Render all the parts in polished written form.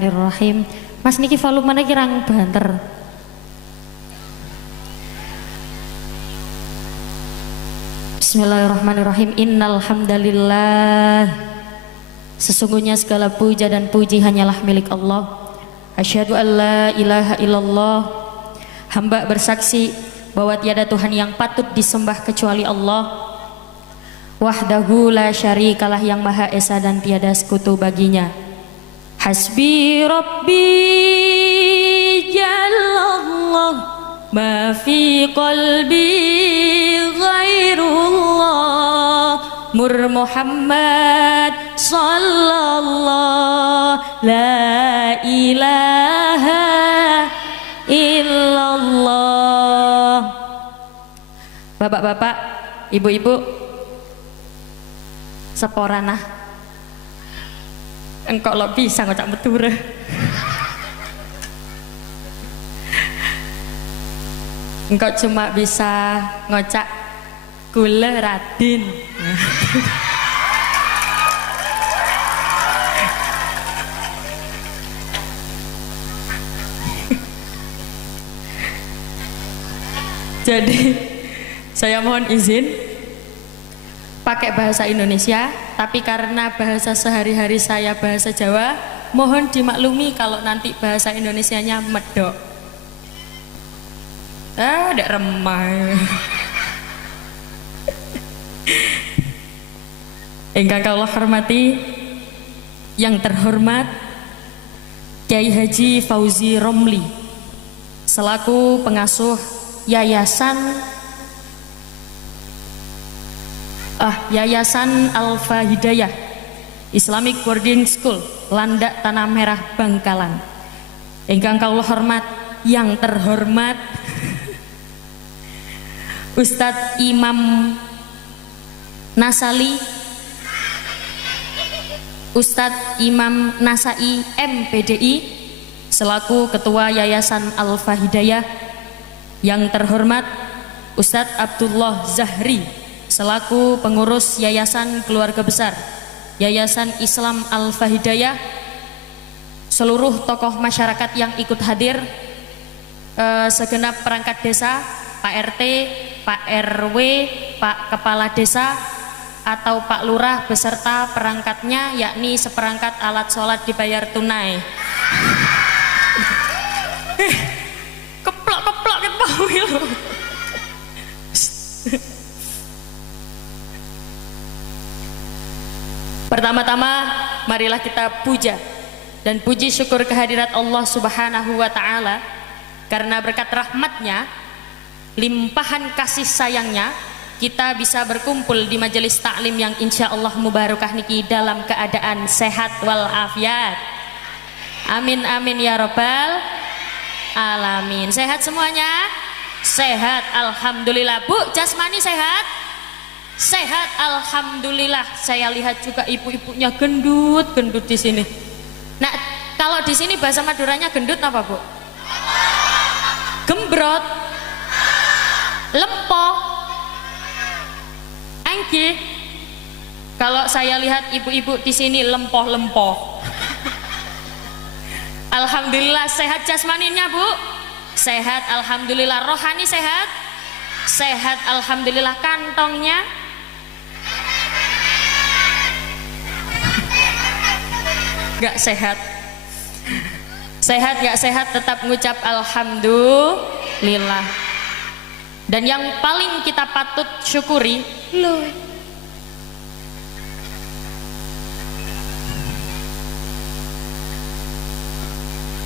Bismillahirrahmanirrahim. Mas niki volumenya kirang banter. Bismillahirrahmanirrahim. Innal hamdalillah. Sesungguhnya segala puja dan puji hanyalah milik Allah. Asyhadu an la ilaha illallah. Hamba bersaksi bahwa tiada Tuhan yang patut disembah kecuali Allah. Wahdahu la syarikalah, yang maha esa dan tiada sekutu baginya. Hasbi rabbi jalallah, ma fi qalbi ghairullah, mur Muhammad sallallahu la ilaha illallah. Bapak-bapak, ibu-ibu, seporana engkau lo bisa ngocak betul. Engkau cuma bisa ngocak gula Radin. Jadi saya mohon izin pakai bahasa Indonesia, tapi karena bahasa sehari-hari saya bahasa Jawa, mohon dimaklumi kalau nanti bahasa Indonesianya medok. Ada remah. Ingkang kula hormati, yang terhormat Kiai Haji Fauzi Romli selaku pengasuh Yayasan Alfa Hidayah Islamic Boarding School Landak Tanah Merah Bangkalan. Ingkang kula hormat, yang terhormat Ustadz Imam Nasali, Ustadz Imam Nasai MPDI selaku Ketua Yayasan Alfa Hidayah. Yang terhormat Ustadz Abdullah Zahri selaku pengurus Yayasan Keluarga Besar Yayasan Islam Alfa Hidayah, seluruh tokoh masyarakat yang ikut hadir, segenap perangkat desa, Pak RT, Pak RW, Pak Kepala Desa atau Pak Lurah beserta perangkatnya, yakni seperangkat alat sholat dibayar tunai. Keplok-keplok ketawil. Pertama-tama marilah kita puja dan puji syukur kehadirat Allah Subhanahu wa ta'ala, karena berkat rahmatnya, limpahan kasih sayangnya, kita bisa berkumpul di majelis taklim yang insya Allah mubarakah niki dalam keadaan sehat walafiat. Amin amin ya robbal alamin. Sehat semuanya? Sehat alhamdulillah. Bu, jasmani sehat? Sehat alhamdulillah. Saya lihat juga ibu-ibunya gendut di sini. Nah, kalau di sini bahasa Maduranya gendut apa, Bu? Gembrot, lempoh, angki. Kalau saya lihat ibu-ibu di sini lempoh-lempoh. Alhamdulillah. Sehat jasmaninya, Bu? Sehat alhamdulillah. Rohani sehat? Sehat alhamdulillah. Kantongnya? Gak sehat. Sehat gak sehat tetap ngucap alhamdulillah. Dan yang paling kita patut syukuri, loh,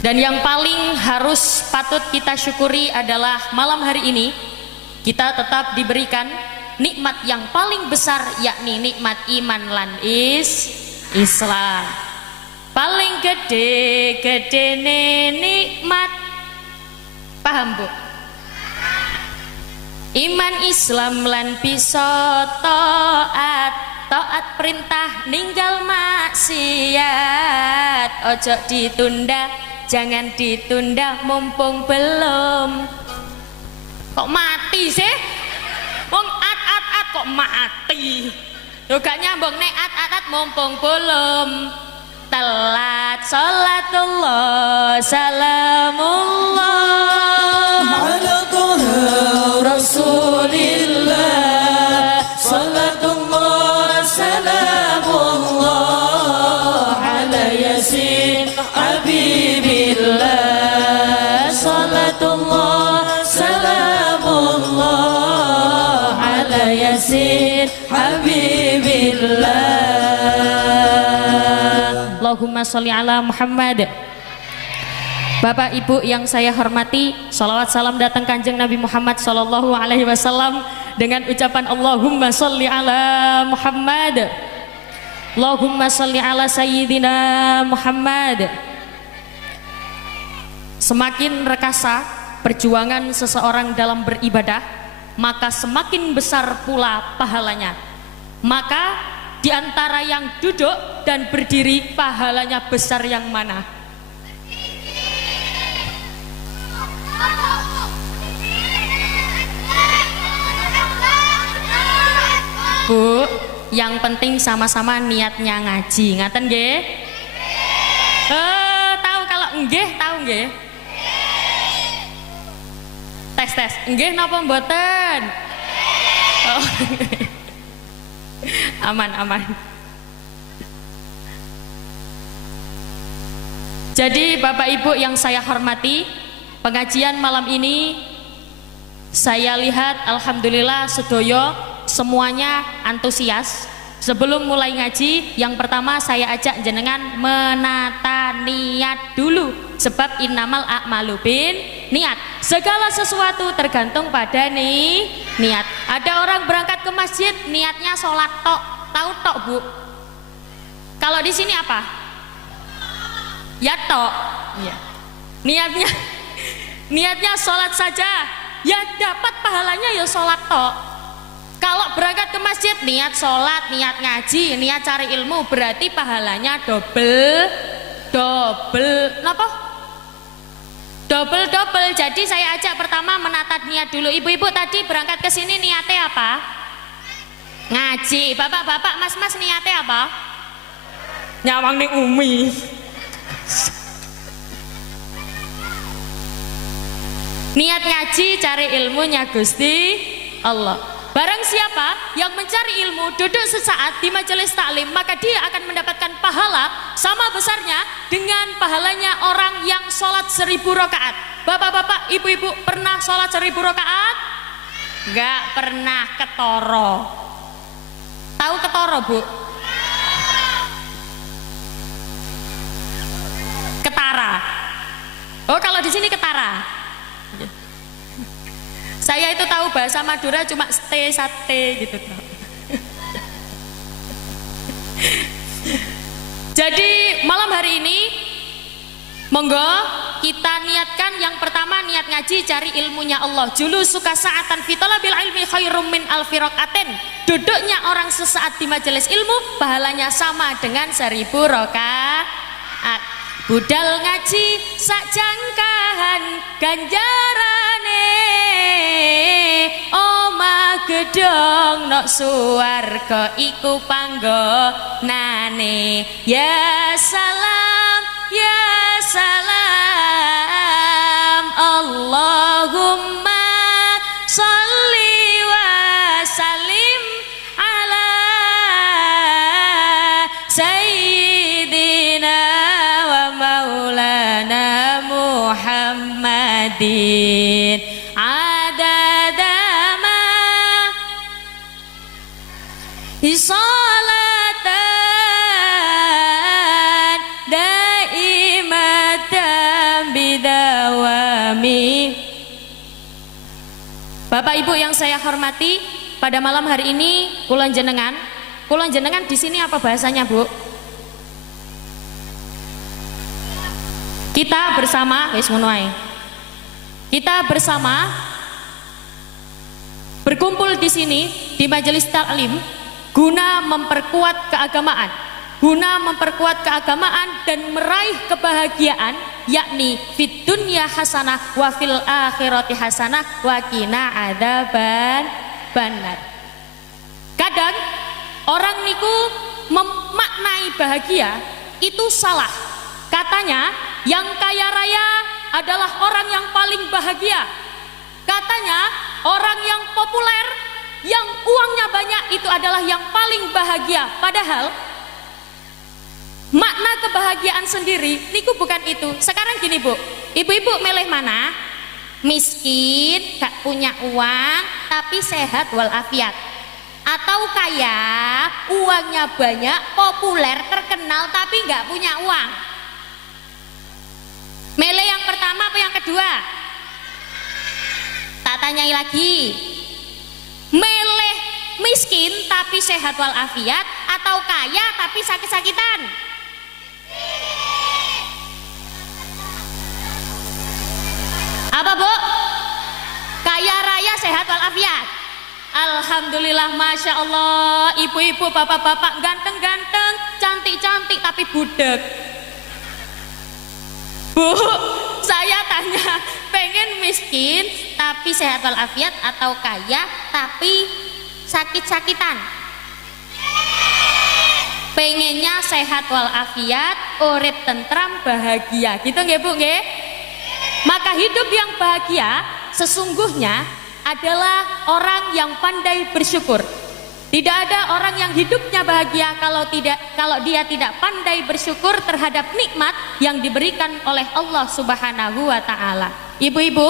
dan yang paling harus patut kita syukuri adalah malam hari ini kita tetap diberikan nikmat yang paling besar, yakni nikmat iman lan Islam. Paling gede nikmat, paham Bu? Iman Islam lan bisa taat perintah, ninggal maksiat. Ojo ditunda, jangan ditunda mumpung belum. Kok mati sih? Wong at kok mati? Yo gak nyambung nek at mumpung belum. telat salatullah salamullah ala toha rasulillah salatullah salamullah ala yasin habibillah salatullah salamullah ala yasin habibillah. Allahumma sholli ala Muhammad. Bapak Ibu yang saya hormati, salawat salam datang Kanjeng Nabi Muhammad sallallahu alaihi wasallam dengan ucapan Allahumma sholli ala Muhammad. Allahumma sholli ala sayyidina Muhammad. Semakin rekasa perjuangan seseorang dalam beribadah, maka semakin besar pula pahalanya. Maka di antara yang duduk dan berdiri, pahalanya besar yang mana? Bu, yang penting sama-sama niatnya ngaji. Ngaten nggih? Tahu kalau nggih, tahu nggih? Tes. Nggih napa mboten? Oh. Aman. Jadi Bapak Ibu yang saya hormati, pengajian malam ini saya lihat alhamdulillah sedoyo semuanya antusias. Sebelum mulai ngaji, yang pertama saya ajak jenengan menata niat dulu, sebab innamal a'malu bin niat. Segala sesuatu tergantung pada niat. Ada orang berangkat ke masjid niatnya sholat tok, tahu tok Bu? Kalau di sini apa? Ya tok. Ya. Niatnya sholat saja, ya dapat pahalanya ya sholat tok. Kalau berangkat ke masjid niat sholat, niat ngaji, niat cari ilmu, berarti pahalanya double. Kenapa? Double. Jadi saya ajak pertama menata niat dulu. Ibu-ibu tadi berangkat ke sini niatnya apa? Ngaji. Bapak-bapak, mas-mas niatnya apa? Nyawang ning umi. Niat ngaji, cari ilmunya Gusti Allah. Barang siapa yang mencari ilmu duduk sesaat di majelis taklim, maka dia akan mendapatkan pahala sama besarnya dengan pahalanya orang yang sholat 1000 rakaat. Bapak-bapak, ibu-ibu pernah sholat 1000 rakaat? Enggak pernah. Ketoro. Tahu ketoro Bu? Ketara. Oh kalau di sini ketara. Saya itu tahu bahasa Madura cuma sate gitu. Jadi malam hari ini monggo kita niatkan yang pertama niat ngaji, cari ilmunya Allah. Julu suka saatan fitolabil ilmi khairum min alfi raqatin. Duduknya orang sesaat di majelis ilmu pahalanya sama dengan 1000 rakaat. Budal ngaji sak jangkahan ganjarane, omah gedong nok suwarga iku panggonane. Ya salam Allahumma sholli wa sallim ala sayyidina wa maulana Muhammadin adada ma salatan daimatan bidawami. Bapak Ibu yang saya hormati, pada malam hari ini kulon jenengan di sini apa bahasanya Bu? Kita bersama, kita bersama berkumpul di sini di majelis taklim guna memperkuat keagamaan dan meraih kebahagiaan, yakni fid dunya hasanah wa fil akhirati hasanah wa qina adzaban bannar. Kadang orang niku memaknai bahagia itu salah. Katanya yang kaya raya adalah orang yang paling bahagia. Katanya orang yang populer, yang uangnya banyak itu adalah yang paling bahagia. Padahal makna kebahagiaan sendiri niku bukan itu. Sekarang gini Bu, ibu-ibu milih mana? Miskin, gak punya uang tapi sehat walafiat, atau kaya, uangnya banyak, populer, terkenal tapi gak punya uang? Milih yang pertama apa yang kedua? Tak tanyai lagi, milih miskin tapi sehat walafiat atau kaya tapi sakit-sakitan? Apa Bu? Kaya raya sehat walafiat. Alhamdulillah, Masya Allah, ibu-ibu, bapak-bapak ganteng-ganteng, cantik-cantik tapi budek. Bu, saya tanya, pengen miskin tapi sehat walafiat atau kaya tapi sakit-sakitan? Pengennya sehat walafiat, urip tentram, bahagia, gitu nggih Bu nggih? Maka hidup yang bahagia sesungguhnya adalah orang yang pandai bersyukur. Tidak ada orang yang hidupnya bahagia kalau dia tidak pandai bersyukur terhadap nikmat yang diberikan oleh Allah Subhanahu wa taala. Ibu-ibu,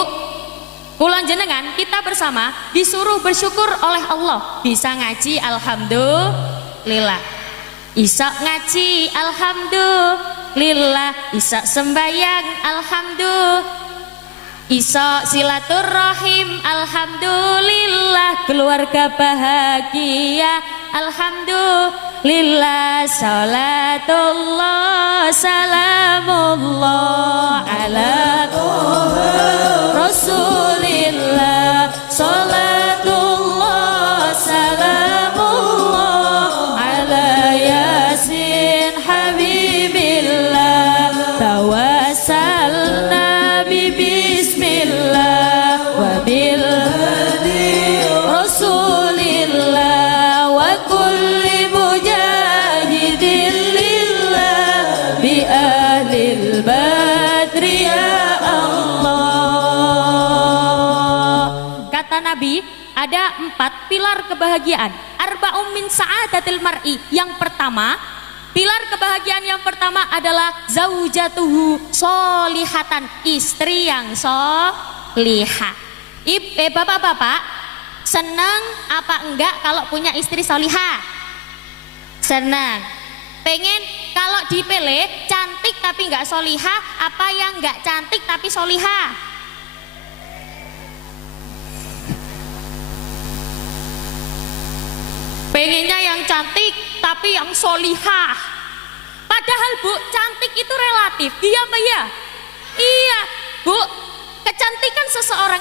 kula jenengan kita bersama disuruh bersyukur oleh Allah. Bisa ngaji alhamdulillah. Isa ngaji alhamdulillah, isa sembayang alhamdulillah, isa silaturahim alhamdulillah, keluarga bahagia alhamdulillah, salatullah salamullah ala rasulillah, salatullah salamullah ala yasin habibillah, tawassalna bismillah wa bil rasulillah wa kulli mujahidin lillah bi ahlil badri ya Allah. Kata Nabi, ada 4 pilar kebahagiaan. Arba'um min sa'adatil mar'i. Yang pertama, pilar kebahagiaan yang pertama adalah zaujatuhu solihatan, istri yang solihah. Bapak-bapak, senang apa enggak kalau punya istri solihah? Senang. Pengen kalau dipilih cantik tapi enggak solihah, apa yang enggak cantik tapi solihah? Pengennya yang cantik tapi yang solihah. Padahal Bu, cantik itu relatif. Iya apa ya? Iya Bu, kecantikan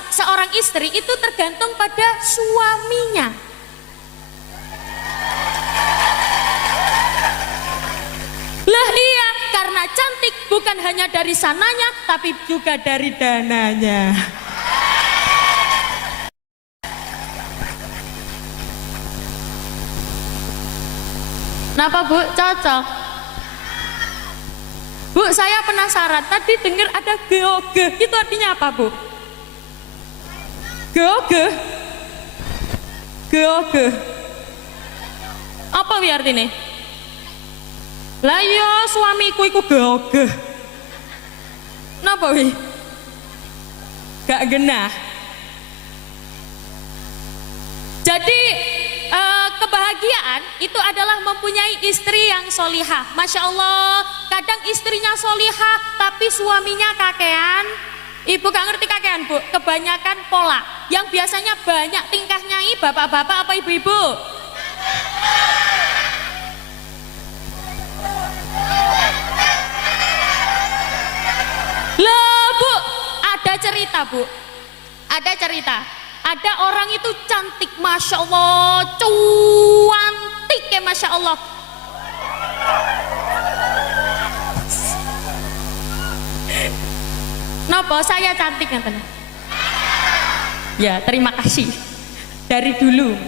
seorang istri itu tergantung pada suaminya. Lah iya, karena cantik bukan hanya dari sananya tapi juga dari dananya. Kenapa Bu? Cocok. Bu, saya penasaran. Tadi dengar ada geoge. Itu artinya apa Bu? Geoge? Geoge. Apa wi artinya? Lah iya suamiku iku geoge. Napa wi? Gak genah. Jadi kebahagiaan itu adalah mempunyai istri yang solihah. Masya Allah, kadang istrinya solihah tapi suaminya kakean. Ibu gak ngerti kakean Bu, kebanyakan pola. Yang biasanya banyak tingkahnya bapak-bapak apa ibu-ibu? Loh Bu, ada cerita Bu, ada cerita. Ada orang itu cantik, Masya Allah, cuantik ya Masya Allah. Nopo saya cantik kan? Ya terima kasih. Dari dulu.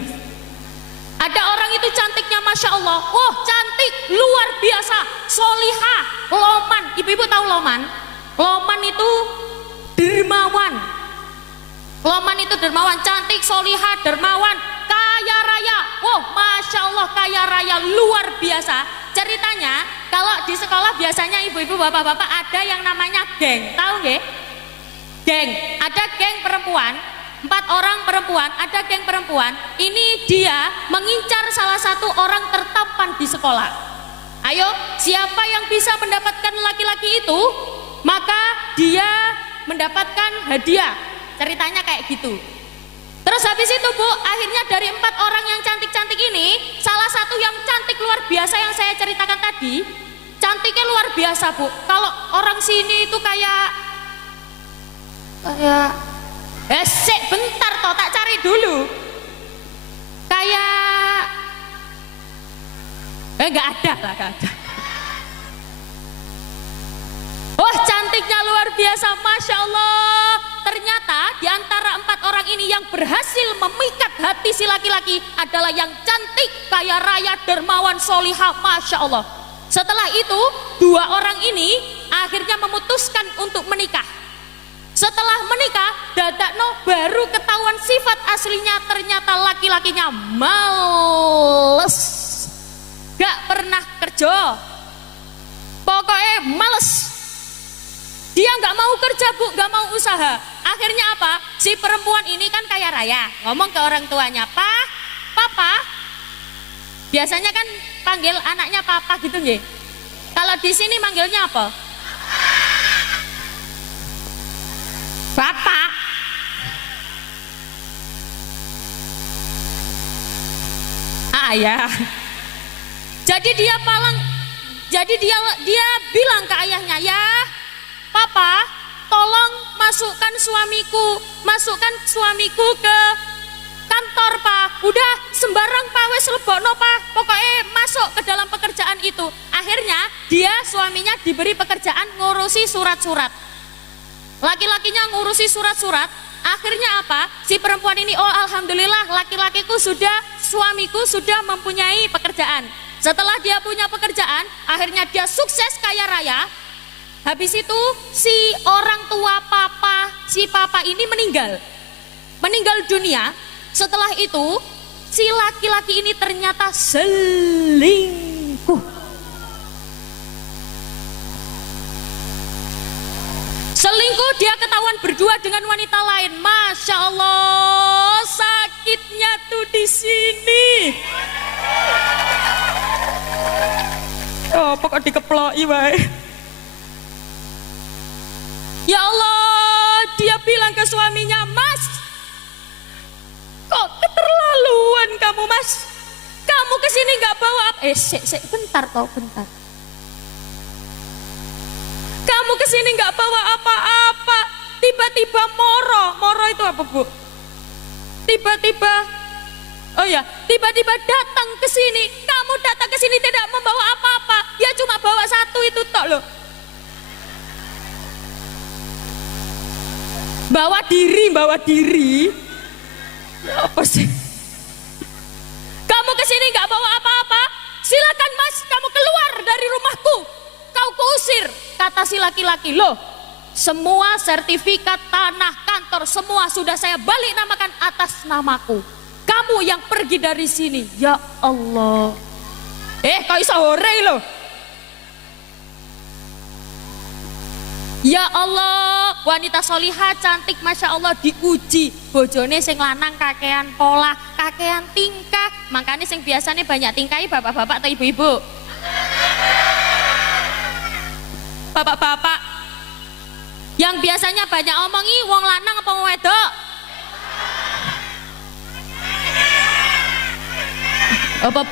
Ada orang itu cantiknya Masya Allah, oh cantik, luar biasa, solihah, loman. Ibu-ibu tahu loman? Loman itu dermawan. Loman itu dermawan, cantik, solihah, dermawan, kaya raya. Oh Masya Allah, kaya raya, luar biasa. Ceritanya, kalau di sekolah biasanya ibu-ibu, bapak-bapak ada yang namanya geng, tahu nggih? Geng, ada geng perempuan, 4 orang perempuan, ada geng perempuan. Ini dia mengincar salah satu orang tertampan di sekolah. Ayo, siapa yang bisa mendapatkan laki-laki itu, maka dia mendapatkan hadiah. Ceritanya kayak gitu. Terus habis itu Bu, akhirnya dari 4 orang yang cantik-cantik ini, salah satu yang cantik luar biasa yang saya ceritakan tadi, cantiknya luar biasa Bu. Kalau orang sini itu kayak sik bentar toh, tak cari dulu. Kayak nggak ada lah, nggak ada. Oh cantiknya luar biasa, Masya Allah. Ternyata di antara 4 orang ini yang berhasil memikat hati si laki-laki adalah yang cantik, kaya raya, dermawan, solihah, Masya Allah. Setelah itu 2 orang ini akhirnya memutuskan untuk menikah. Setelah menikah, dadakno baru ketahuan sifat aslinya, ternyata laki-lakinya males, gak pernah kerja, pokoknya males. Dia gak mau kerja Bu, gak mau usaha. Akhirnya apa? Si perempuan ini kan kaya raya, ngomong ke orang tuanya, "Pak, Papa." Biasanya kan panggil anaknya Papa gitu nggih. Kalau di sini manggilnya apa? Bapak. Ayah. Jadi dia bilang ke ayahnya, "Ya, Papa, tolong masukkan suamiku ke kantor, Pak. Udah sembarang Pak wes lebokno, Pak. Pokoknya masuk ke dalam pekerjaan itu." Akhirnya suaminya diberi pekerjaan ngurusi surat-surat. Laki-lakinya ngurusi surat-surat. Akhirnya apa? Si perempuan ini, oh alhamdulillah, suamiku sudah mempunyai pekerjaan. Setelah dia punya pekerjaan, akhirnya dia sukses kaya raya. Habis itu si orang tua si papa ini meninggal dunia. Setelah itu si laki-laki ini ternyata selingkuh. Selingkuh, dia ketahuan berdua dengan wanita lain. Masya Allah, sakitnya tuh di sini. Oh, pokok dikeploi wae. Ya Allah, dia bilang ke suaminya, "Mas, kok keterlaluan kamu, Mas? Kamu kesini nggak bawa apa?" Bentar. Kamu kesini nggak bawa apa-apa. Tiba-tiba moro itu apa Bu? Tiba-tiba datang ke sini. Kamu datang ke sini tidak membawa apa-apa. Dia cuma bawa satu itu tok loh. Bawa diri. Apa sih? Kamu kesini nggak bawa apa-apa? Silakan Mas, kamu keluar dari rumahku. Kau kuusir, kata si laki-laki. Loh, semua sertifikat tanah kantor semua sudah saya balik namakan atas namaku. Kamu yang pergi dari sini. Ya Allah. Kau iso hore loh. Ya Allah, wanita solihah cantik, Masya Allah, diuji. Bojone sing lanang kakean pola, kakean tingkah. Makanya sing biasanya banyak tingkahi bapak-bapak atau ibu-ibu. Bapak-bapak yang biasanya banyak omongi wong lanang apa wong wedok? Op.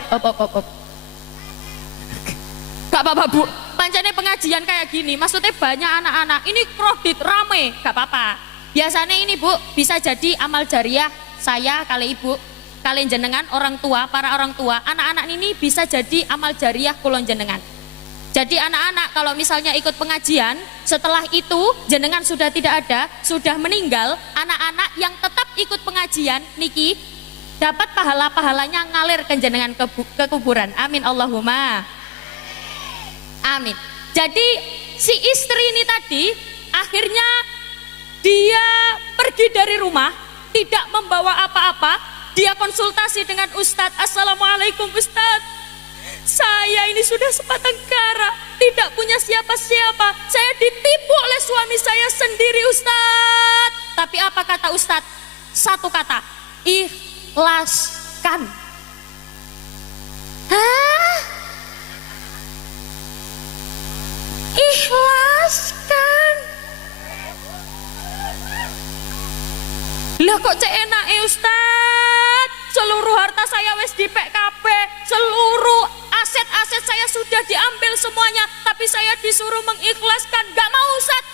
Gak apa-apa Bu, pancene pengajian kayak gini, maksudnya banyak anak-anak, ini kredit rame, gak apa-apa. Biasanya ini Bu, bisa jadi amal jariah saya, kali ibu, kalian jenengan, orang tua, para orang tua, anak-anak ini bisa jadi amal jariah kulon jenengan. Jadi anak-anak kalau misalnya ikut pengajian, setelah itu jenengan sudah tidak ada, sudah meninggal, anak-anak yang tetap ikut pengajian niki, dapat pahala-pahalanya ngalir ke jenengan ke kuburan. Amin Allahumma amin. Jadi si istri ini tadi akhirnya dia pergi dari rumah, tidak membawa apa-apa. Dia konsultasi dengan Ustadz. Assalamualaikum Ustadz, saya ini sudah sebatang kara, tidak punya siapa-siapa. Saya ditipu oleh suami saya sendiri Ustadz. Tapi apa kata Ustadz? Satu kata, ikhlaskan. Hah? Ikhlaskan. Lah kok cek enak Ustaz? Seluruh harta saya wis dipek kabeh, seluruh aset-aset saya sudah diambil semuanya, tapi saya disuruh mengikhlaskan. Gak mau Ustaz.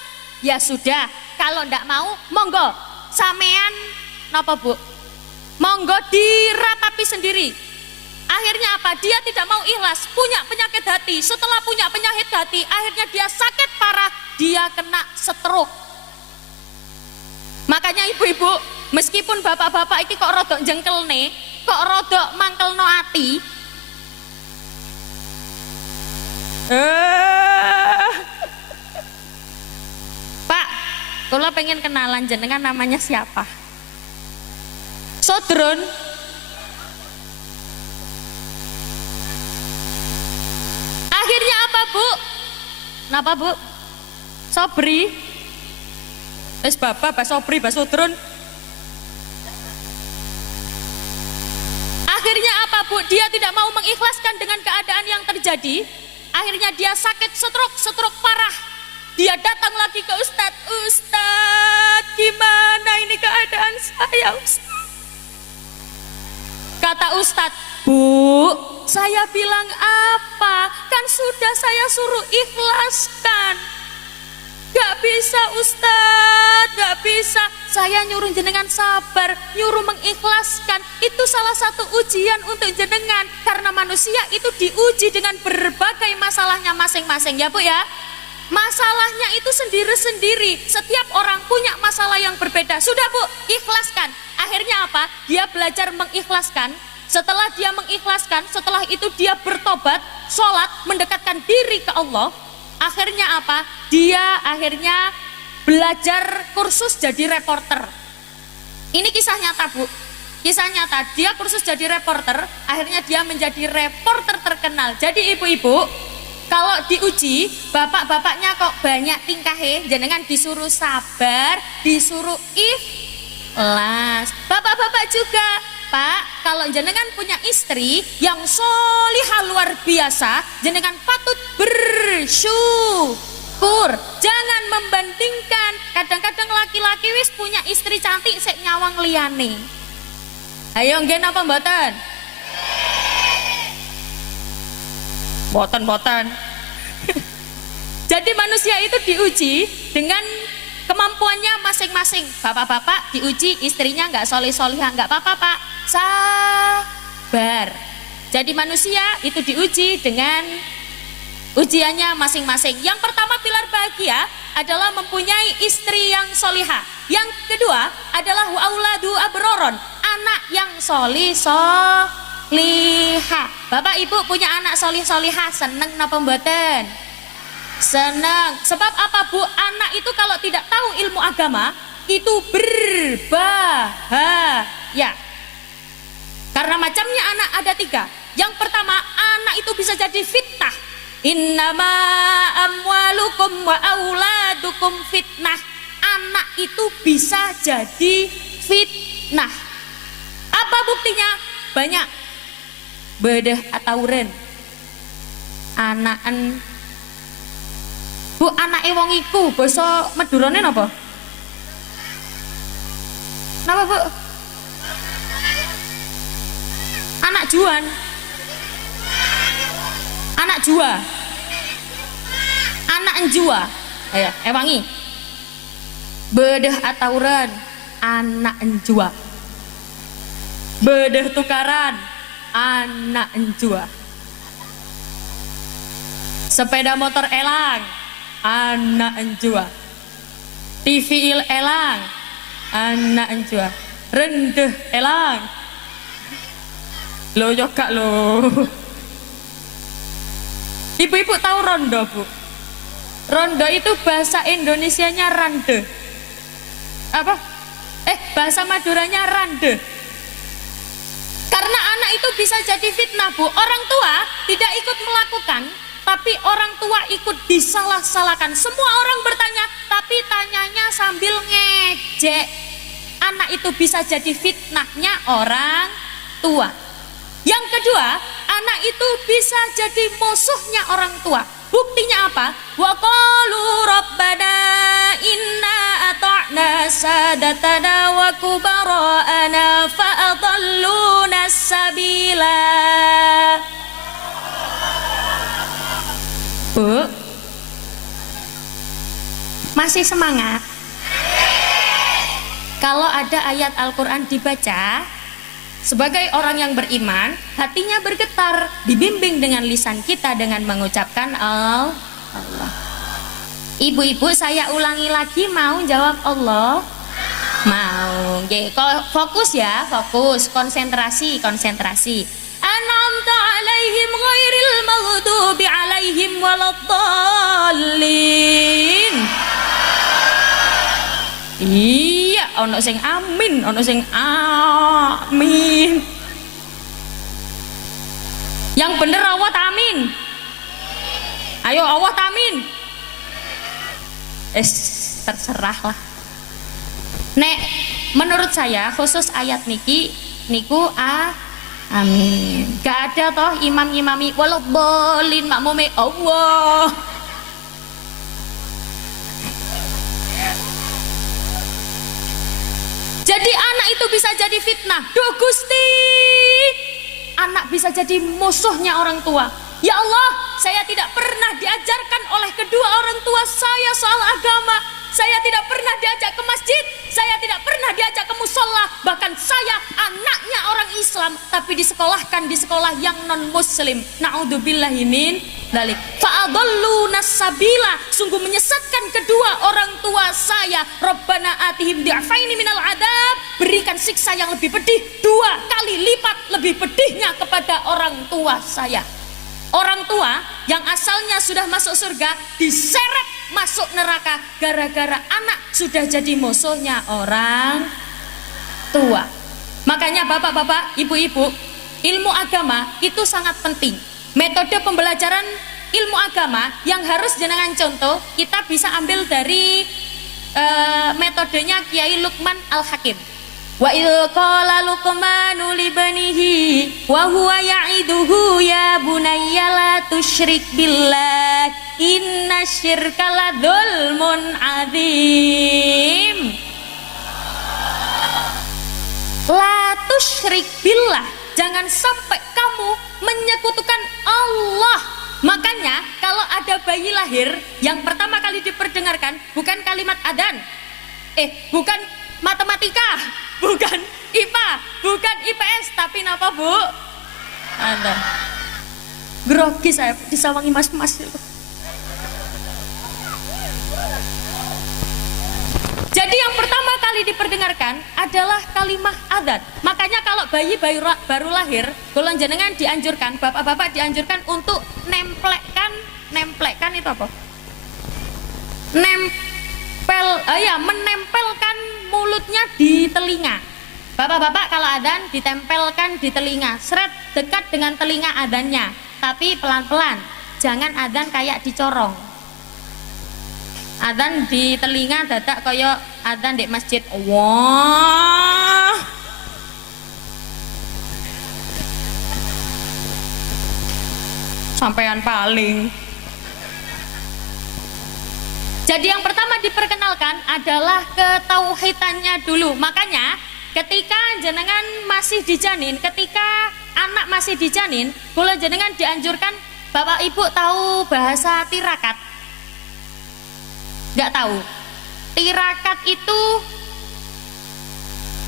Ya sudah, kalau ndak mau, monggo sampean napa Bu? Monggo diratapi sendiri. Akhirnya apa? Dia tidak mau ikhlas, punya penyakit hati. Setelah punya penyakit hati, akhirnya dia sakit parah, dia kena stroke. Makanya ibu-ibu, meskipun bapak-bapak iki kok rodok jengkel nih, kok rodok mangkel no ati. Pak, kalau pengen kenalan jenengan namanya siapa? Sodron. Akhirnya apa Bu? Napa Bu? Sobri. Bapak, Pak Sobri, Pak Sodron. Akhirnya apa Bu? Dia tidak mau mengikhlaskan dengan keadaan yang terjadi. Akhirnya dia sakit stroke parah. Dia datang lagi ke Ustadz. Ustadz, gimana ini keadaan saya Ustadz? Kata Ustadz, Bu, saya bilang apa? Kan sudah saya suruh ikhlaskan. Gak bisa Ustadz, gak bisa. Saya nyuruh jenengan sabar, nyuruh mengikhlaskan. Itu salah satu ujian untuk jenengan. Karena manusia itu diuji dengan berbagai masalahnya masing-masing ya Bu ya. Masalahnya itu sendiri-sendiri. Setiap orang punya masalah yang berbeda. Sudah Bu, ikhlaskan. Akhirnya apa? Dia belajar mengikhlaskan. Setelah dia mengikhlaskan, setelah itu dia bertobat, sholat, mendekatkan diri ke Allah. Akhirnya apa? Dia akhirnya belajar kursus jadi reporter. Ini kisah nyata Bu. Kisah nyata, dia kursus jadi reporter, akhirnya dia menjadi reporter terkenal. Jadi ibu-ibu, kalau diuji, bapak-bapaknya kok banyak tingkahnya, jenengan disuruh sabar, disuruh ikhlas. Bapak-bapak juga, Pak, kalau jenengan punya istri yang solihah luar biasa, jenengan patut bersyukur. Jangan membandingkan. Kadang-kadang laki-laki wis punya istri cantik sek nyawang liyane. Ayo nggih napa mboten? Boten. Jadi manusia itu diuji dengan kemampuannya masing-masing. Bapak-bapak diuji istrinya nggak solih-solihah, nggak apa-apa Pak, sabar. Jadi manusia itu diuji dengan ujiannya masing-masing. Yang pertama pilar bahagia adalah mempunyai istri yang solihah. Yang kedua adalah auladu abroron, anak yang solihah. Bapak ibu punya anak solihah, seneng napa mboten? Seneng. Sebab apa Bu? Anak itu kalau tidak tahu ilmu agama itu berbahaya. Karena macamnya anak ada 3. Yang pertama, anak itu bisa jadi fitnah. Innama amwalukum wa auladukum fitnah. Anak itu bisa jadi fitnah. Apa buktinya? Banyak. Bedah atauren. Anakan. Bu, anake wong iku basa Madurane napa? Napa Bu? Anak juan. Anak jua. Anak enjua. Ayo, ewangi. Bedah atauran, anak enjua. Bedah tukaran, anak enjua. Sepeda motor elang, anak enjua. TV elang, anak enjua. Rendeh elang, Lo yo gak lo. Ibu-ibu tahu rondo, Bu? Rondo itu bahasa Indonesianya rande. Apa? Bahasa Maduranya rande. Karena anak itu bisa jadi fitnah, Bu. Orang tua tidak ikut melakukan, tapi orang tua ikut disalah-salahkan. Semua orang bertanya, tapi tanyanya sambil ngejek. Anak itu bisa jadi fitnahnya orang tua. Yang kedua, anak itu bisa jadi musuhnya orang tua. Buktinya apa? Wa qalu rabbana inna ata'na sadatana wa kubara'ana fa'adalluna sabila. Bu, masih semangat? Kalau ada ayat Al-Quran dibaca, sebagai orang yang beriman, hatinya bergetar, dibimbing dengan lisan kita dengan mengucapkan Allah. Ibu-ibu, saya ulangi lagi, mau jawab Allah? Mau. Oke, fokus ya, fokus, konsentrasi. An'amta alaihim ghairil maghdubi alaihim waladdallin. Iya, ono sing amin, ono sing amin. Yang bener Allah amin. Ayo Allah amin. Terserah lah. Nek, menurut saya khusus ayat niku amin. Gak ada toh imam-imami waladdallin makmume Allah. Jadi anak itu bisa jadi fitnah. Duh Gusti, anak bisa jadi musuhnya orang tua. Ya Allah, saya tidak pernah diajarkan oleh kedua orang tua saya soal agama. Saya tidak pernah diajak ke masjid, saya tidak pernah diajak ke musola. Bahkan saya anaknya orang Islam, tapi disekolahkan di sekolah yang non muslim. Na'udzubillahi min dzalik. Fa'adalluna sabila, sungguh menyesatkan kedua orang tua saya. Rabbana atihim di'afaini minal adab, berikan siksa yang lebih pedih 2 kali lipat lebih pedihnya kepada orang tua saya. Orang tua yang asalnya sudah masuk surga diseret masuk neraka gara-gara anak sudah jadi musuhnya orang tua. Makanya bapak-bapak, ibu-ibu, ilmu agama itu sangat penting. Metode pembelajaran ilmu agama yang harus jenengan contoh, kita bisa ambil dari metodenya Kiai Luqman Al-Hakim. Wa idh qala Luqmanu libanihi wa huwa ya'iduhu ya bunayya la tusyrik billah inna syirka la dzulmun adzim. La tusyrik billah, jangan sampai kamu menyekutukan Allah. Makanya kalau ada bayi lahir, yang pertama kali diperdengarkan bukan kalimat adzan, bukan matematika, bukan IPA, bukan IPS, tapi napa Bu? Anda grogi saya disawangi mas-mas itu. Jadi yang pertama kali diperdengarkan adalah kalimat adzan. Makanya kalau bayi baru lahir, golongan jenengan dianjurkan, bapak-bapak dianjurkan untuk nempelkan itu apa? Menempelkan mulutnya di telinga. Bapak-bapak kalau adzan ditempelkan di telinga, seret dekat dengan telinga adzannya, tapi pelan-pelan, jangan adzan kayak dicorong. Adzan di telinga dadak kaya adzan di masjid. Wah. Sampean paling. Jadi yang pertama diperkenalkan adalah ketauhidannya dulu. Makanya ketika jenengan masih dijanin, ketika anak masih dijanin, kula jenengan dianjurkan, Bapak Ibu tahu bahasa tirakat? Nggak tahu. Tirakat itu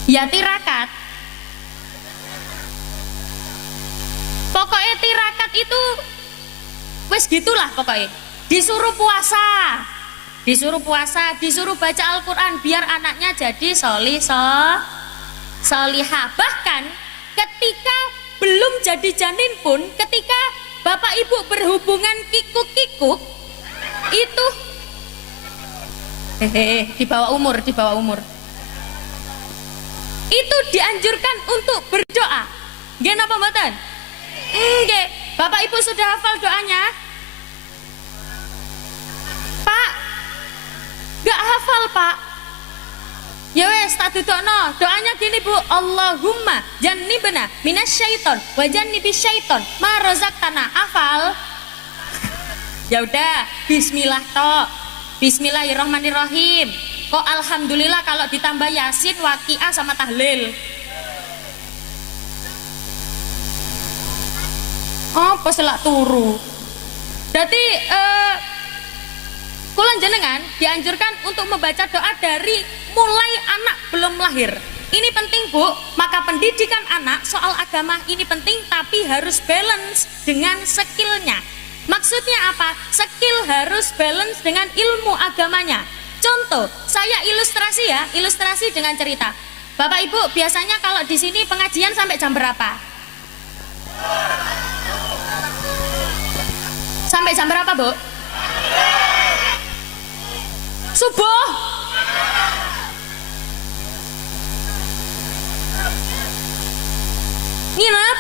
ya tirakat. Pokoknya tirakat itu wes gitulah pokoknya. Disuruh puasa, disuruh baca Al-Quran biar anaknya jadi solihah. Bahkan ketika belum jadi janin pun ketika bapak ibu berhubungan kikuk-kikuk itu di bawah umur itu dianjurkan untuk berdoa. Nggih napa mboten? Nggih. Bapak ibu sudah hafal doanya? Pak, gak hafal Pak. Ya wes tak dudukno. Doanya gini Bu, Allahumma jannibna minasyaiton wa jannibis syaiton ma razaqtana. Hafal? Ya udah, bismillah tok. Bismillahirrahmanirrahim. Kok alhamdulillah kalau ditambah Yasin, Waqiah sama tahlil. Apa selak turu? Jadi kula jenengan dianjurkan untuk membaca doa dari mulai anak belum lahir. Ini penting Bu, maka pendidikan anak soal agama ini penting, tapi harus balance dengan skillnya. Maksudnya apa? Skill harus balance dengan ilmu agamanya. Contoh, saya ilustrasi dengan cerita. Bapak Ibu, biasanya kalau di sini pengajian sampai jam berapa? Sampai jam berapa, Bu? Subuh. Nginep?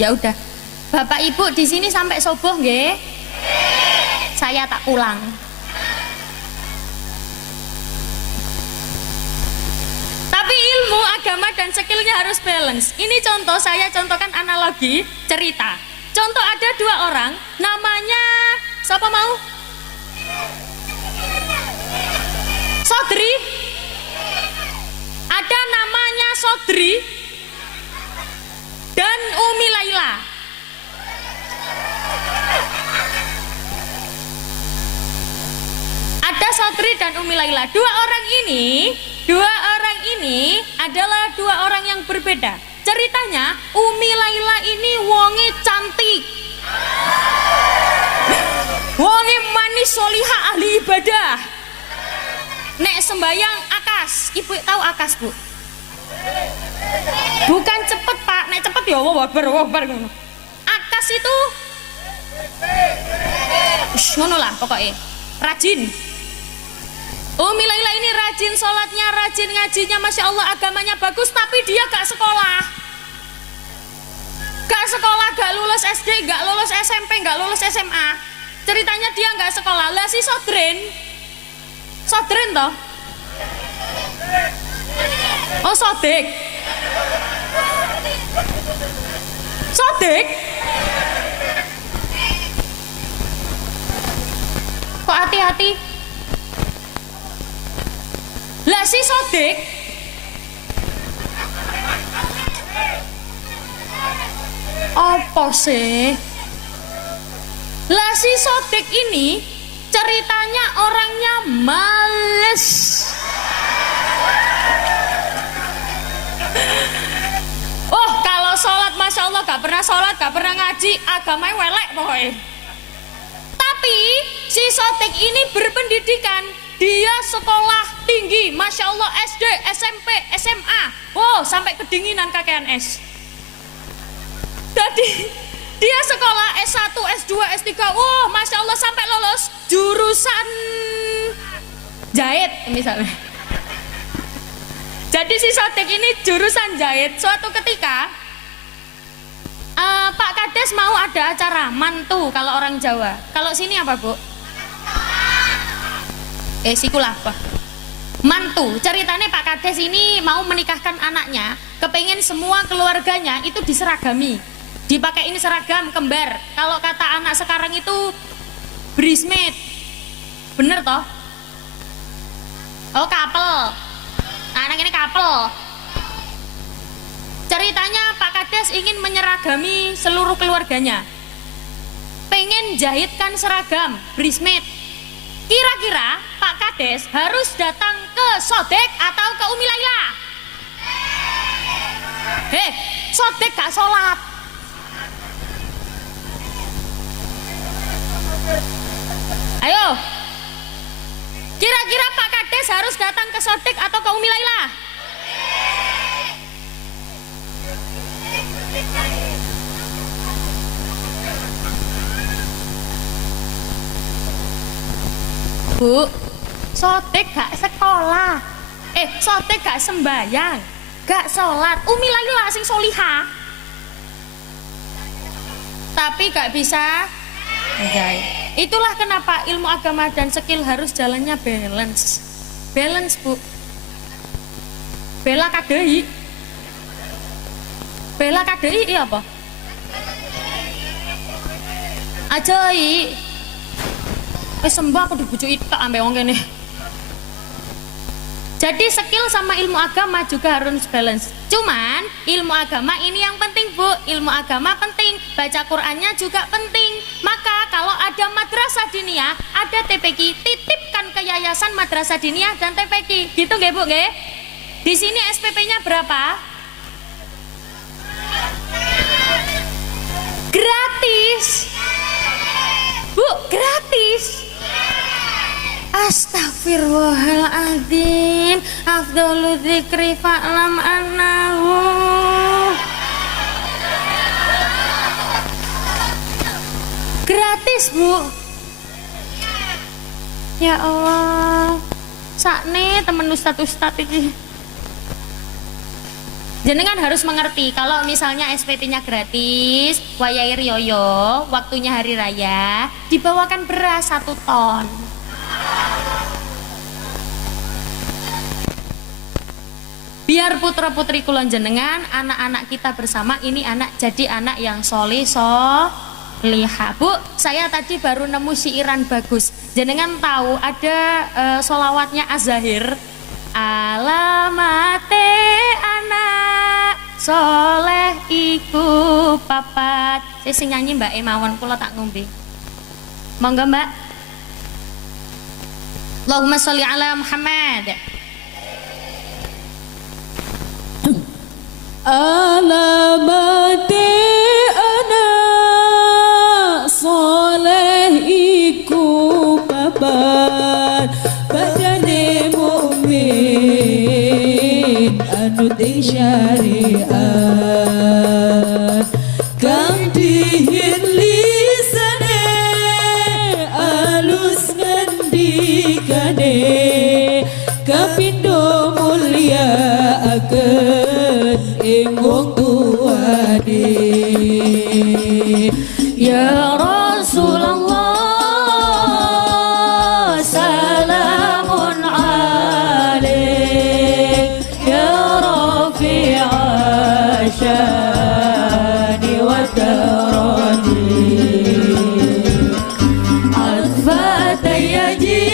Ya udah. Bapak Ibu di sini sampai subuh nggih? Saya tak pulang. Tapi ilmu agama dan skillnya harus balance. Ini contoh, saya contohkan analogi cerita. Contoh ada dua orang, namanya siapa mau? Sodri. Ada namanya Sodri dan Umi Laila. Ada Sodri dan Umi Laila. Dua orang ini adalah dua orang yang berbeda. Ceritanya Umi Laila ini wonge cantik, wonge manis, solihah, ahli ibadah. Nek sembayang akas. Ibu tahu akas Bu? Bukan cepet Pak, nek cepet ya wabar. Akas itu ngono lah pokoknya, rajin. Umi Laila ini rajin sholatnya, rajin ngajinya, Masya Allah agamanya bagus, tapi dia gak sekolah. Gak lulus SD, gak lulus SMP, gak lulus SMA. Ceritanya dia gak sekolah. Lah si Sodrin toh? Oh Sodik. Kok hati-hati? Lah si Sodik apa sih? Lah si Sodik ini ceritanya orangnya males. Oh kalau sholat Masya Allah gak pernah sholat, gak pernah ngaji, agamanya welek pokoknya. Tapi si Sodik ini berpendidikan, dia sekolah tinggi, Masya Allah SD, SMP, SMA, wow sampai kedinginan kakean es. Jadi dia sekolah S1, S2, S3, wow Masya Allah sampai lolos jurusan jahit misalnya. Jadi si Sodik ini jurusan jahit. Suatu ketika Pak Kades mau ada acara mantu kalau orang Jawa. Kalau sini apa Bu? Sikulah apa? Mantu. Ceritanya Pak Kades ini mau menikahkan anaknya, kepengen semua keluarganya itu diseragami, dipakein seragam kembar. Kalau kata anak sekarang itu bridesmaid, bener toh? Oh couple, anak ini couple. Ceritanya Pak Kades ingin menyeragami seluruh keluarganya, pengen jahitkan seragam bridesmaid. Kira-kira Pak Kades harus datang ke Sodik atau ke Umi Laila? Sodik gak sholat. Ayo, kira-kira Pak Kades harus datang ke Sodik atau ke Umi Laila? Bu, sotek gak sekolah. Sotek gak sembayang, gak sholat. Umi lah sing solihah. Tapi gak bisa. Okay. Itulah kenapa ilmu agama dan skill harus jalannya balance. Balance, Bu. Bela kadei. Bela kadei iya apa? Ajai. Sembah aku dibujuki tok ambek wong kene. Jadi skill sama ilmu agama juga harus balance. Cuman ilmu agama ini yang penting, Bu. Ilmu agama penting, baca Qur'annya juga penting. Maka kalau ada madrasah diniyah, ada TPQ, titipkan ke yayasan madrasah diniyah dan TPQ. Gitu nggih, Bu, nggih? Di sini SPP-nya berapa? Gratis. Bu, gratis. Astagfirullahaladzim. Afdhalu dzikri fa'lam annahu. Gratis, Bu. Ya Allah. Sakne temen ustad-ustad iki. Jenengan harus mengerti kalau misalnya SPP-nya gratis, wayai rioyo, waktunya hari raya, dibawakan beras 1 ton. Biar putra-putri kulon jenengan, anak-anak kita bersama ini jadi anak yang solihah. Bu, saya tadi baru nemu siiran bagus. Jenengan tahu ada solawatnya Az-Zahir. Alamate anak soleh iku papat. Saya sing nyanyi Mbak Emawon, kula tak ngombe. Monggo Mbak. Allahumma sholli ala Muhammad. Alamate anak soleh iku papat. Badane mukmin anut syariat. Kang dihin lisane alus ngendikane kapindo mulia akan ing wong tuane. Ya Rasulullah salamun alaik ya rafi'a syani wa darani adfat yaji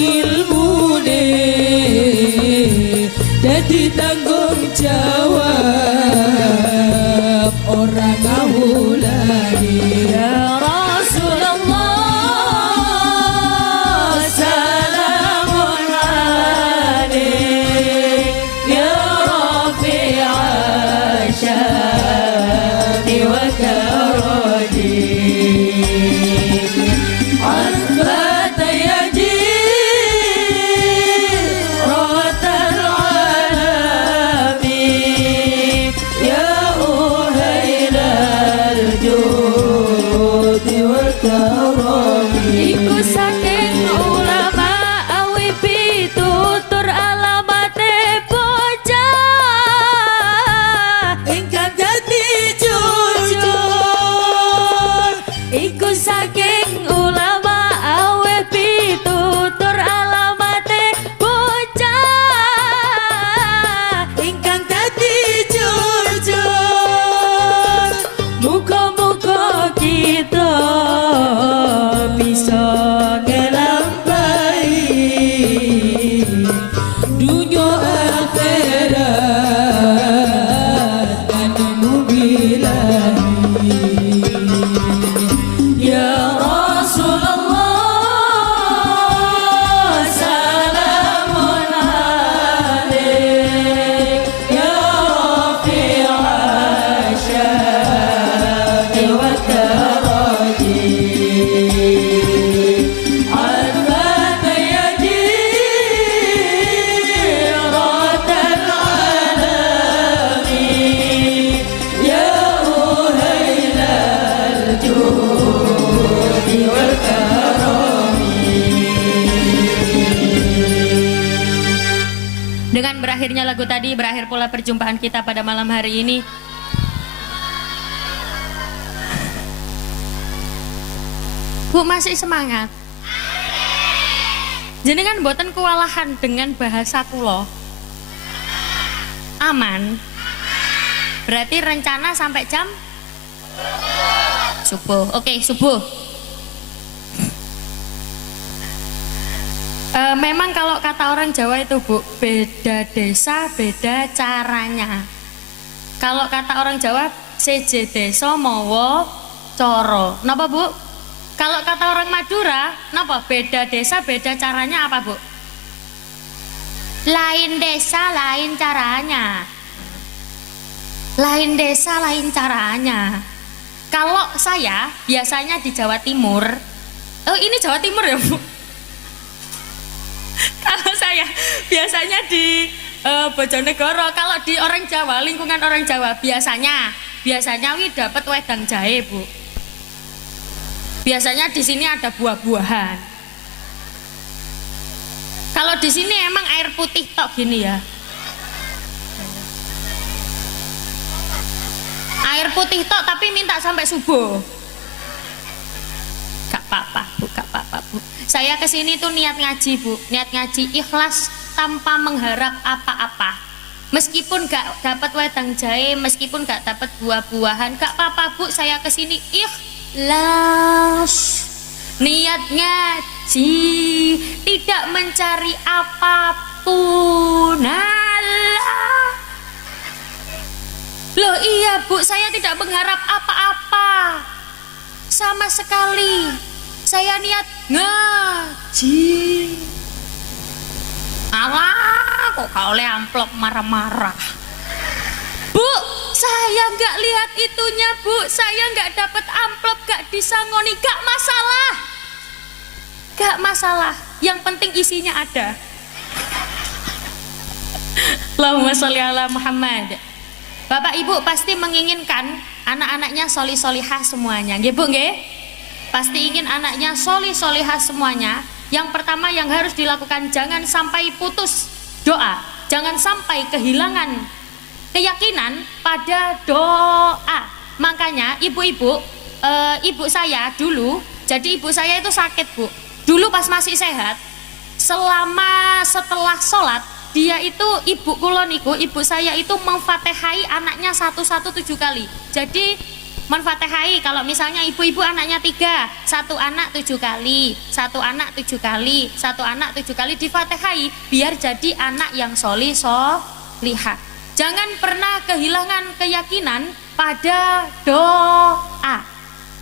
ilmune dadi tanggung jawab orang ngawulani. Ya Rasulullah salamun alaik ya rafi'a syani wa karani Dengan berakhirnya lagu tadi, berakhir pula perjumpaan kita pada malam hari ini. Bu masih semangat? Jenengan boten kewalahan dengan bahasa kulo? Aman? Berarti rencana sampai jam subuh. Oke, subuh. Memang kalau kata orang Jawa itu Bu, beda desa beda caranya. Kalau kata orang Jawa, seje desa mawa coro. Napa Bu? Kalau kata orang Madura, napa? Beda desa beda caranya apa Bu? Lain desa lain caranya. Lain desa lain caranya. Kalau saya biasanya di Jawa Timur. Oh ini Jawa Timur ya Bu? Kalau saya biasanya di Bojonegoro. Kalau di orang Jawa, lingkungan orang Jawa biasanya wi dapat wedang jahe Bu. Biasanya di sini ada buah-buahan. Kalau di sini emang air putih tok gini ya. Air putih tok tapi minta sampai subuh. Gak apa-apa Bu, gak apa-apa Bu. Saya kesini tuh niat ngaji Bu, niat ngaji ikhlas tanpa mengharap apa-apa. Meskipun gak dapat wedang jahe, meskipun gak dapat buah-buahan, gak apa-apa Bu. Saya kesini ikhlas, niat ngaji, tidak mencari apapun. Allah. Loh iya Bu, saya tidak mengharap apa-apa sama sekali. Saya niat ngaji. Alah, kok kau oleh amplop marah-marah. Bu, saya nggak lihat itunya Bu. Saya nggak dapat amplop, nggak disangoni, nggak masalah. Nggak masalah. Yang penting isinya ada. Allahumma sholli ala Muhammad. Bapak Ibu pasti menginginkan anak-anaknya solih-solihah semuanya. Nggih Bu, nggih? Pasti ingin anaknya solih-solihah semuanya. Yang pertama yang harus dilakukan, jangan sampai putus doa. Jangan sampai kehilangan keyakinan pada doa. Makanya ibu-ibu, ibu saya dulu, jadi ibu saya itu sakit Bu. Dulu pas masih sehat, setelah sholat, dia itu ibu kuloniku, ibu saya itu memfatihai anaknya satu-satu 7 kali. Jadi menfatihai, kalau misalnya ibu-ibu anaknya 3, 1 anak 7 kali, 1 anak 7 kali, 1 anak 7 kali difatihai, biar jadi anak yang solihah. Jangan pernah kehilangan keyakinan pada doa.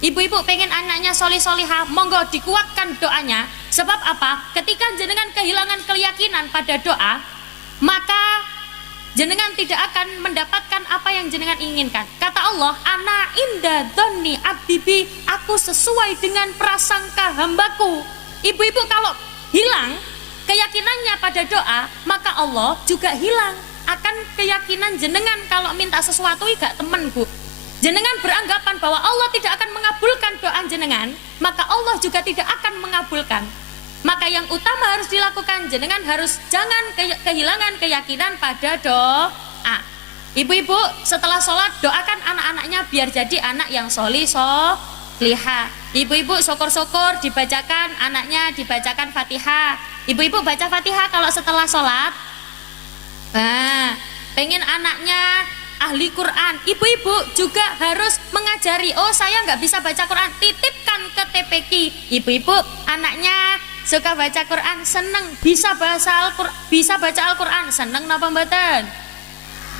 Ibu-ibu pengen anaknya solihah, monggo dikuatkan doanya. Sebab apa? Ketika jenengan kehilangan keyakinan pada doa, maka jenengan tidak akan mendapatkan apa yang jenengan inginkan. Kata Allah, ana inda dhonni abdi, aku sesuai dengan prasangka hambaku. Ibu-ibu kalau hilang keyakinannya pada doa, maka Allah juga hilang akan keyakinan jenengan kalau minta sesuatu. Gak temen Bu. Jenengan beranggapan bahwa Allah tidak akan mengabulkan doa jenengan, maka Allah juga tidak akan mengabulkan. Maka yang utama harus dilakukan, jenengan harus jangan kehilangan keyakinan pada doa. Ibu-ibu setelah sholat doakan anak-anaknya biar jadi anak yang solihah. Ibu-ibu syukur-syukur dibacakan anaknya, dibacakan Fatihah. Ibu-ibu baca Fatihah kalau setelah sholat. Pengen anaknya ahli Quran, ibu-ibu juga harus mengajari. Oh saya nggak bisa baca Quran, titipkan ke TPQ. Ibu-ibu anaknya suka baca Quran, seneng, bisa baca Al-Quran, seneng napa mboten?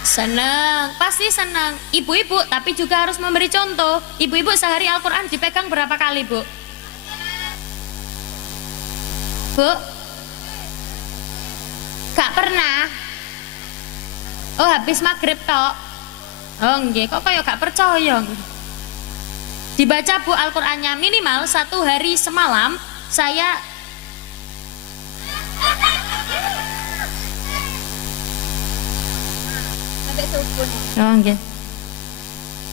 Seneng, pasti seneng. Ibu-ibu tapi juga harus memberi contoh. Ibu-ibu sehari Al-Quran dipegang berapa kali Bu? Bu? Gak pernah? Oh habis maghrib tok? Oh nggih, kok kayak gak percaya. Dibaca Bu Al-Qurannya minimal 1 hari semalam. Saya oh nggih.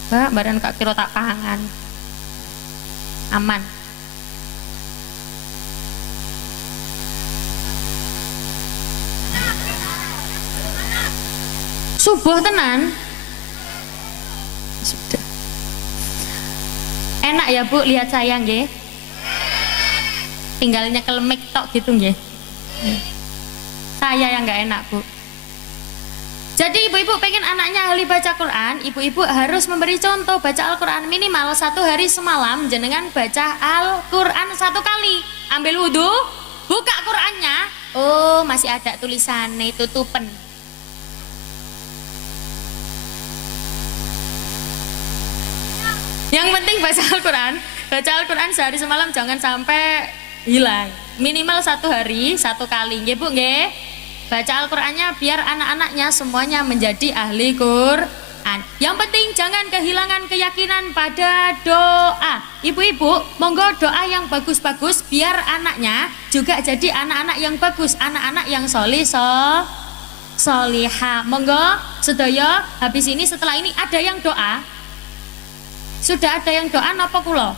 Mbak, badan kak kira tak pangan. Aman. Subuh tenan. Sudah. Enak ya Bu lihat saya nggih. Tinggalnya kelemik tok gitu nggih. Saya yang nggak enak Bu. Jadi ibu-ibu pengen anaknya ahli baca Quran, ibu-ibu harus memberi contoh baca Al-Quran minimal 1 hari semalam. Jenengan baca Al-Quran 1 kali. Ambil wudhu, buka Qurannya. Oh masih ada tulisannya tutupen. Yang penting baca Al-Quran. Baca Al-Quran sehari semalam jangan sampai hilang. Minimal 1 hari 1 kali. Nggih Bu nggih. Baca Al-Qur'annya biar anak-anaknya semuanya menjadi ahli Quran. Yang penting jangan kehilangan keyakinan pada doa. Ibu-ibu, monggo doa yang bagus-bagus biar anaknya juga jadi anak-anak yang bagus, anak-anak yang solihah. Monggo sedaya, habis ini setelah ini ada yang doa. Sudah ada yang doa napa kula?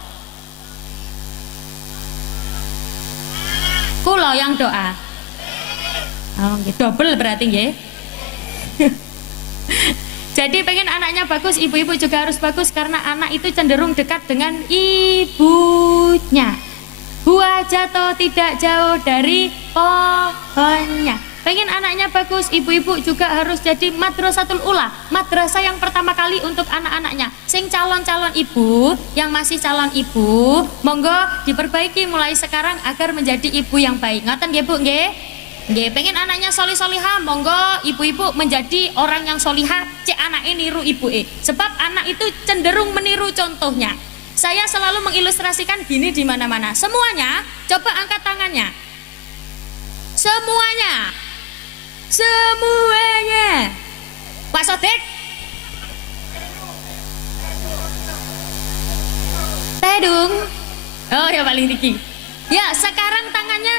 Kula yang doa. Oh, gitu. Double berarti nggih. Jadi pengen anaknya bagus, ibu-ibu juga harus bagus karena anak itu cenderung dekat dengan ibunya. Buah jatuh tidak jauh dari pohonnya. Pengen anaknya bagus, ibu-ibu juga harus jadi madrasatul ula, madrasah yang pertama kali untuk anak-anaknya. Sing calon-calon ibu, yang masih calon ibu, monggo diperbaiki mulai sekarang agar menjadi ibu yang baik. Ngoten nggih Bu nggih? Nggih, pengen anaknya solihah, monggo ibu-ibu menjadi orang yang solihah, cek anaknya niru ibuke. Sebab anak itu cenderung meniru contohnya. Saya selalu mengilustrasikan gini di mana-mana. Semuanya, coba angkat tangannya. Semuanya. Pak Sodik. Tedung. Oh ya paling tinggi. Ya, sekarang tangannya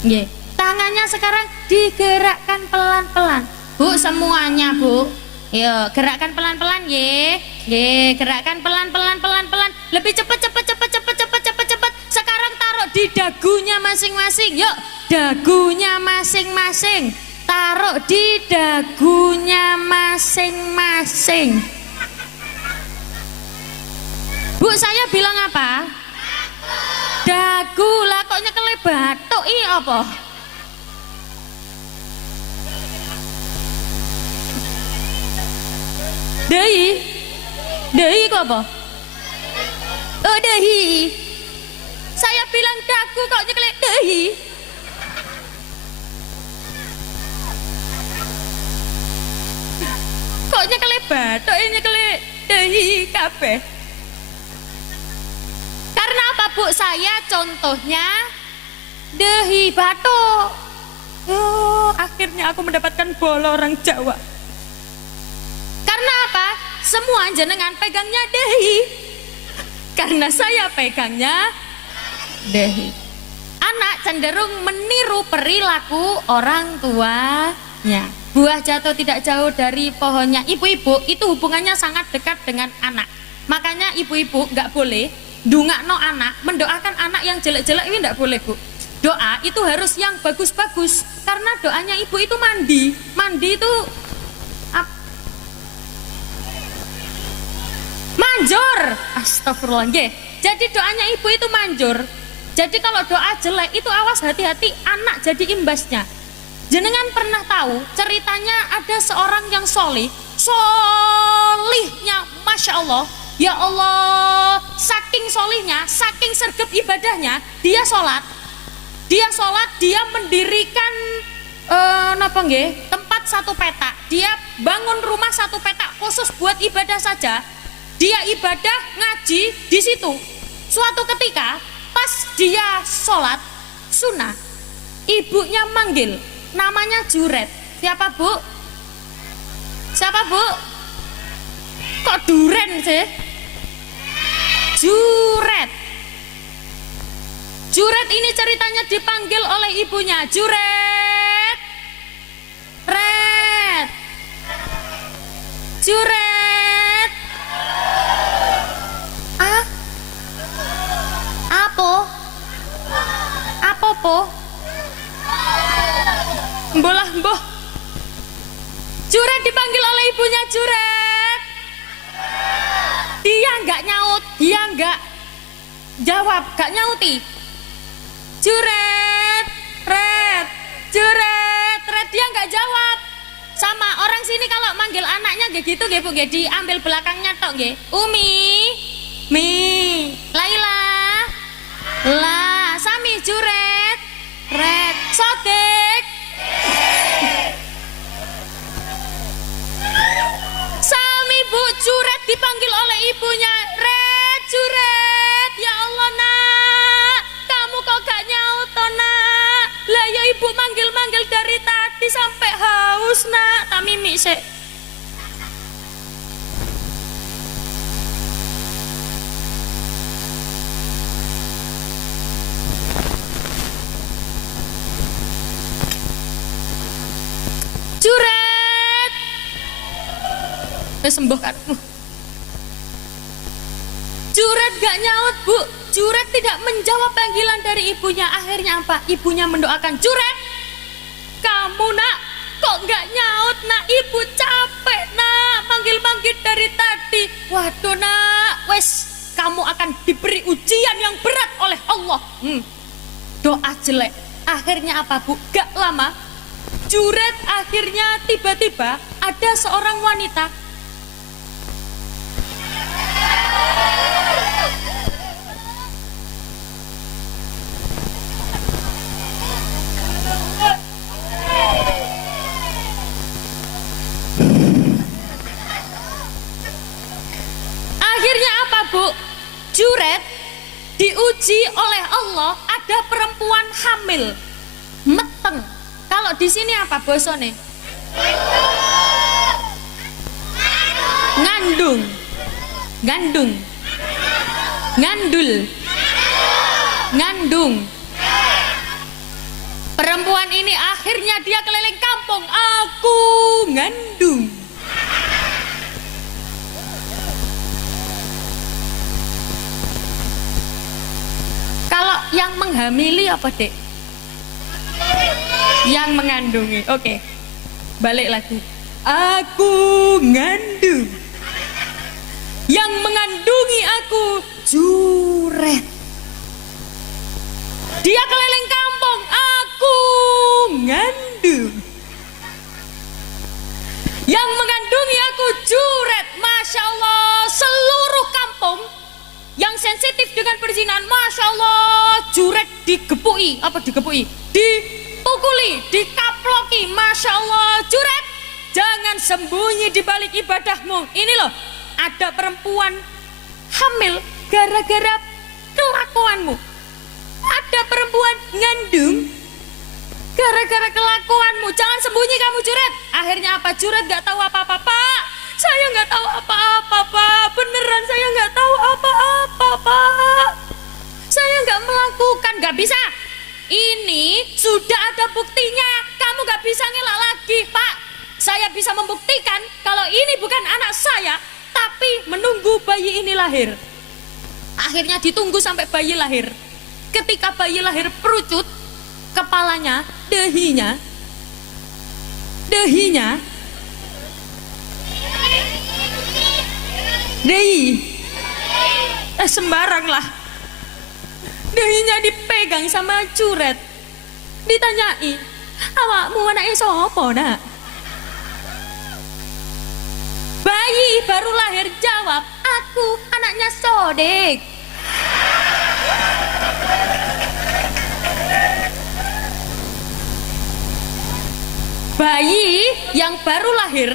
Nggih. Tangannya sekarang digerakkan pelan-pelan. Bu, semuanya, Bu. Yo, gerakkan pelan-pelan nggih. Nggih, gerakkan pelan-pelan. Lebih cepat. Sekarang taruh di dagunya masing-masing. Yuk, dagunya masing-masing. Taruh di dagunya masing-masing. Bu, saya bilang apa? Dagu lah kok nyekele batuk apa? Dehi kok apa? Oh dehi. Saya bilang dagu kok nyekele dehi. Kok nyekele batuk nyekele dehi kabeh. Karena apa Bu? Saya contohnya dehi batuk. Oh, akhirnya aku mendapatkan bola orang Jawa. Karena apa? Semua jenengan pegangnya dehi. Karena saya pegangnya dehi. Anak cenderung meniru perilaku orang tuanya. Buah jatuh tidak jauh dari pohonnya. Ibu-ibu itu hubungannya sangat dekat dengan anak. Makanya ibu-ibu nggak boleh ndongakno anak, mendoakan anak yang jelek-jelek ini enggak boleh Bu. Doa itu harus yang bagus-bagus. Karena doanya ibu itu mandi. Mandi itu manjur. Astagfirullah nggih. Jadi doanya ibu itu manjur. Jadi kalau doa jelek itu awas hati-hati anak jadi imbasnya. Jenengan pernah tahu ceritanya ada seorang yang solihnya Masya Allah. Ya Allah, saking solihnya, saking sergap ibadahnya, dia sholat, dia mendirikan tempat 1 petak, dia bangun rumah 1 petak khusus buat ibadah saja, dia ibadah ngaji di situ. Suatu ketika, pas dia sholat sunnah, ibunya manggil, namanya Juret. Siapa Bu? Siapa Bu? Kok duren sih? Juret ini ceritanya dipanggil oleh ibunya. Juret. Apa po? Mbolah mboh. Juret dipanggil oleh ibunya, Juret. Dia nggak nyaut, dia nggak jawab, nggak nyauti. Juret, red, juret, red, dia nggak jawab. Sama orang sini kalau manggil anaknya kayak gitu, Bu, diambil belakangnya tok, Umi, Mi, Laila, La, Sami, juret, red, Sodik. Sami, Bu, juret dipanggil oleh ibunya, red, juret. Ya Allah, nak, kamu kok gak nyaut toh, nak? Lah ya ibu manggil-manggil dari tadi sampai haus, nak. Tak mimik sik. Juret. Sembuh kan? Juret gak nyaut, Bu. Juret tidak menjawab panggilan dari ibunya. Akhirnya apa? Ibunya mendoakan, Juret, kamu nak kok gak nyaut, nak? Ibu capek, nak, manggil-manggil dari tadi. Waduh, nak, wes, kamu akan diberi ujian yang berat oleh Allah. Doa jelek. Akhirnya apa, Bu? Gak lama, Juret akhirnya tiba-tiba ada seorang wanita. Akhirnya apa, Bu? Juret diuji oleh Allah, ada perempuan hamil, meteng. Kalau di sini apa bosone? Ngandung, gandung, ngandul, ngandung. Perempuan ini akhirnya dia keliling kampung, aku ngandung. Kalau yang menghamili apa, Dek? Yang mengandungi. Oke. Balik lagi. Aku ngandung. Yang mengandungi aku Juret. Dia keliling kampung, aku ngandung. Yang mengandungi aku Juret. Masya Allah, seluruh kampung yang sensitif dengan perzinahan, Masya Allah, Juret digepui. Apa digepui? Dipukuli, dikaploki. Masya Allah, Juret, jangan sembunyi di balik ibadahmu. Ini loh, ada perempuan hamil gara-gara kelakuanmu. Ada perempuan ngandung gara-gara kelakuanmu. Jangan sembunyi kamu, Juret. Akhirnya apa? Juret gak tahu apa-apa. Pak, saya gak tahu apa-apa, Pak. Beneran saya gak tahu apa-apa, Pak. Saya gak melakukan. Gak bisa. Ini sudah ada buktinya. Kamu gak bisa ngelak lagi, Pak. Saya bisa membuktikan kalau ini bukan anak saya, tapi menunggu bayi ini lahir. Akhirnya ditunggu sampai bayi lahir. Ketika bayi lahir, perucut kepalanya, dehinya, dehi, sembarang lah. Dehinya dipegang sama Juret. Ditanyai, awakmu anaknya sopo, nak? Bayi baru lahir jawab, aku anaknya Sodik. Bayi yang baru lahir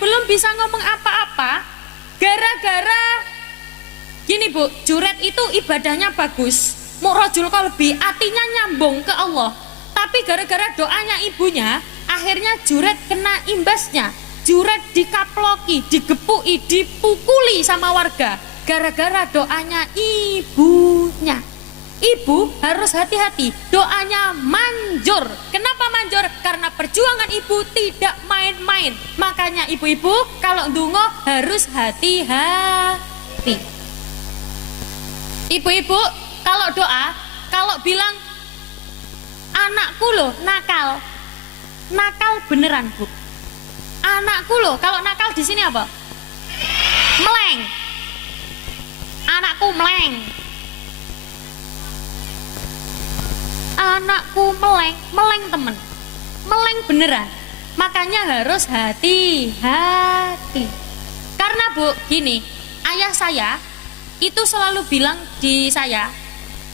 belum bisa ngomong apa-apa, gara-gara gini, Bu, Juret itu ibadahnya bagus, mu'rajul qalbi, hatinya nyambung ke Allah. Tapi gara-gara doanya ibunya, akhirnya Juret kena imbasnya. Juret dikaploki, digepui, dipukuli sama warga gara-gara doanya ibunya. Ibu harus hati-hati, doanya manjur. Kenapa manjur? Karena perjuangan ibu tidak main-main. Makanya ibu-ibu kalau ndonga harus hati-hati. Ibu-ibu kalau doa, kalau bilang anakku loh nakal, nakal beneran, Bu. Anakku loh, kalau nakal di sini apa? Meleng. Anakku meleng. Anakku meleng, meleng temen. Meleng beneran. Makanya harus hati-hati. Karena Bu, gini, ayah saya itu selalu bilang di saya,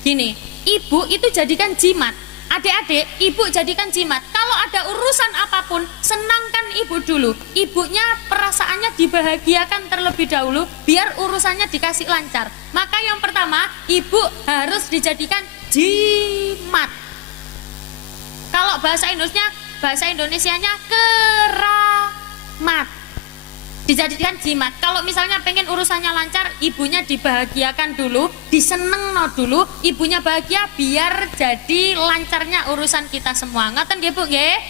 gini, ibu itu jadikan jimat. Adik-adik, ibu jadikan jimat. Kalau ada urusan apapun, senangkan ibu dulu. Ibunya perasaannya dibahagiakan terlebih dahulu, biar urusannya dikasih lancar. Maka yang pertama, ibu harus dijadikan jimat. Kalau bahasa Indonesianya keramat. Dijadikan jimat. Kalau misalnya pengen urusannya lancar, ibunya dibahagiakan dulu, diseneng dulu, ibunya bahagia biar jadi lancarnya urusan kita semua. Ngoten nggih Bu nggih?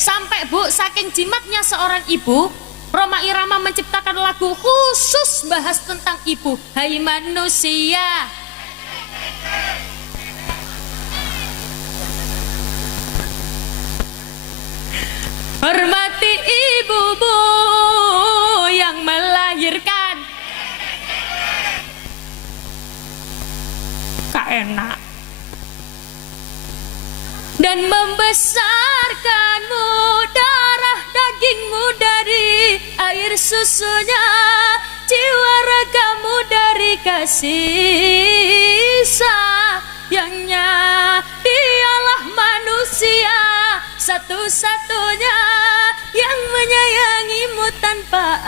Sampai Bu, saking jimatnya seorang ibu, Rhoma Irama menciptakan lagu khusus bahas tentang ibu. Hai manusia, hormati ibumu yang melahirkan. Kak enak. Dan membesarkanmu, darah dagingmu dari air susunya, jiwa ragamu dari kasih sayangnya. Dialah manusia satu-satunya yang menyayangimu tanpa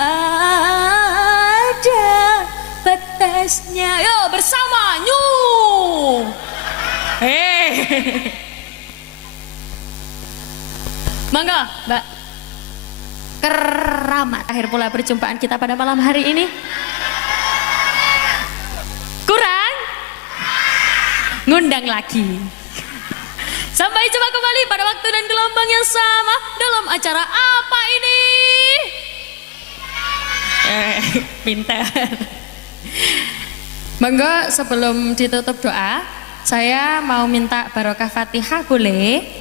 ada batasnya. Yo bersama nyu. Mangga Mbak. Keramat. Akhir pula perjumpaan kita pada malam hari ini. Kurang? Ngundang lagi. Sampai jumpa kembali pada waktu dan gelombang yang sama dalam acara apa ini? Pintar. Monggo sebelum ditutup doa, saya mau minta barokah Fatihah boleh?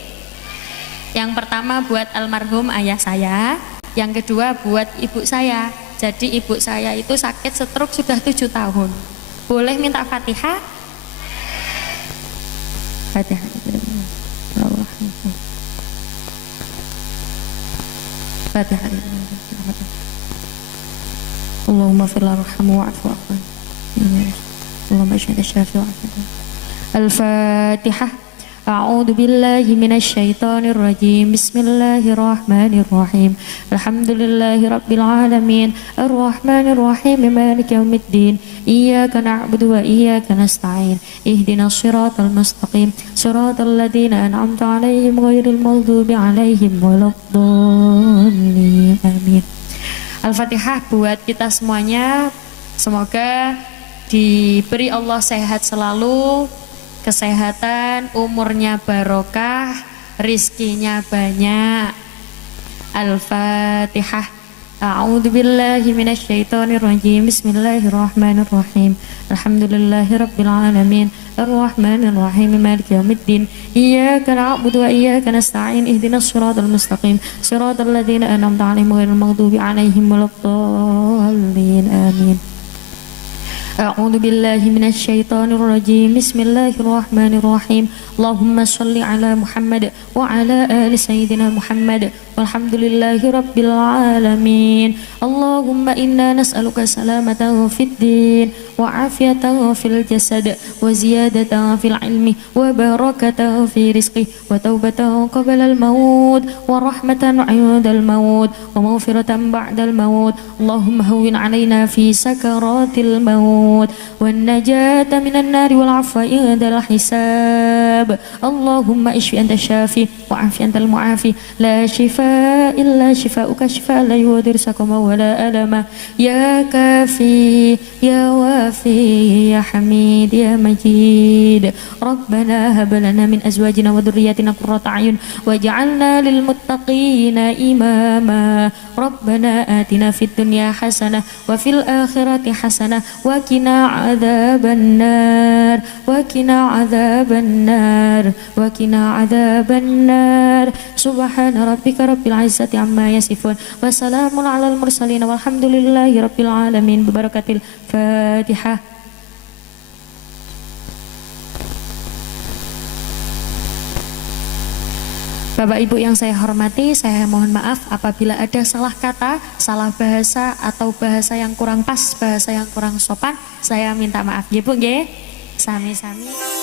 Yang pertama buat almarhum ayah saya, yang kedua buat ibu saya. Jadi ibu saya itu sakit stroke sudah 7 tahun. Boleh minta Fatihah? Fatihah. Fatihah. Allahumma fil arham wa'fu aqwan. Allahumma syahid syafi wa'fu. Al-Fatihah. أعوذ بالله من الشيطان الرجيم بسم الله الرحمن الرحيم الحمد لله رب العالمين الرحمن الرحيم مالك يوم الدين إياك نعبد وإياك نستعين اهدنا الصراط المستقيم صراط الذين أنعمت عليهم غير المغضوب عليهم ولا الضالين آمين. Al-Fatihah buat kita semuanya. Semoga diberi Allah sehat selalu, kesehatan, umurnya barokah, rizkinya banyak. Al-Fatihah. A'udzu billahi minasy syaithanir rajim. Bismillahirrahmanirrahim. Alhamdulillahirabbil alamin. Arrahmanir rahim. Maliki yaumiddin. Iyyaka na'budu wa iyyaka nasta'in. Ihdinas shiratal mustaqim. Shiratal ladzina an'amta 'alaihim ghairil maghdubi 'alaihim waladdallin. Amin. أعوذ بالله من الشيطان الرجيم بسم الله الرحمن الرحيم اللهم صل على محمد وعلى آل سيدنا محمد والحمد لله رب العالمين اللهم إنا نسألك سلامة في الدين وعافية في الجسد وزيادة في العلم وبركة في رزقه وتوبة قبل الموت ورحمة عند الموت ومغفرة بعد الموت اللهم هون علينا في سكرات الموت والنجاة من النار والعفو عند الحساب اللهم اشف أنت الشافي وعافي أنت المعافي لا شفاء إلا شفاؤك شفاء لا يغادر سقما ولا ألما يا كافي يا وافي يا حميد يا مجيد ربنا هب لنا من أزواجنا وذرياتنا قرة أعين واجعلنا للمتقين إماما ربنا آتنا في الدنيا حسنة وفي الآخرة حسنة وقنا عذاب النار وقنا عذاب النار النار وقنا عذاب النار سبحان ربك رب العزة عما يصفون وسلام على المرسلين والحمد لله رب العالمين ببركة الفاتحة. Bapak Ibu yang saya hormati, saya mohon maaf apabila ada salah kata, salah bahasa atau bahasa yang kurang pas, bahasa yang kurang sopan, saya minta maaf. Nggih Bu nggih. Sami-sami.